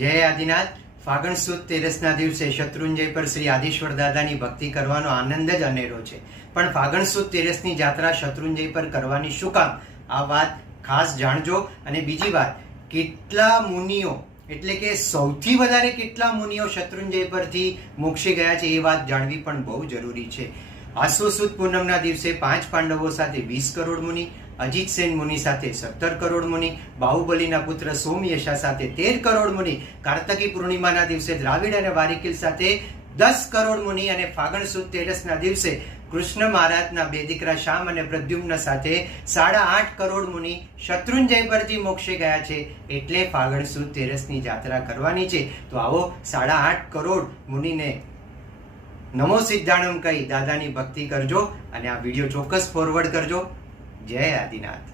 જય આદિનાથ. ફાગણ સુદ તેરસના દિવસે શત્રુંજય પર શ્રી આદિશ્વર દાદાની ભક્તિ કરવાનો આનંદ જ અનેરો છે. પણ ફાગણ સુદ તેરસની જાત્રા શત્રુંજય પર કરવાની શું કામ, આ વાત ખાસ જાણજો. અને બીજી વાત, કેટલા મુનિઓ એટલે કે સૌથી વધારે કેટલા મુનિઓ શત્રુંજય પરથી મોક્ષે ગયા છે એ વાત જાણવી પણ બહુ જરૂરી છે. આસો સુદ પૂનમના દિવસે 5 પાંડવો સાથે 20 કરોડ મુનિ, અજીત સેન મુનિ સાથે 17 કરોડ મુનિ, બાહુબલીના પુત્ર સોમયશા સાથે 13 કરોડ મુનિ, કાર્તકી પૂર્ણિમાના દિવસે દ્રાવિડ અને વારિકીલ સાથે 10 કરોડ મુનિ અને ફાગણ સુદ તેરસના દિવસે કૃષ્ણ મહારાજના 2 દીકરા શ્યામ અને પ્રદ્યુમ્ન સાથે 8.5 કરોડ મુનિ શત્રુંજય પરથી મોક્ષે ગયા છે. એટલે ફાગણ સુદ તેરસની જાત્રા કરવાની છે. તો આવો 8.5 કરોડ મુનિને નમો સિદ્ધાણમ કહી દાદાની ભક્તિ કરજો અને આ વિડીયો ચોક્કસ ફોરવર્ડ કરજો. જય આદિનાથ.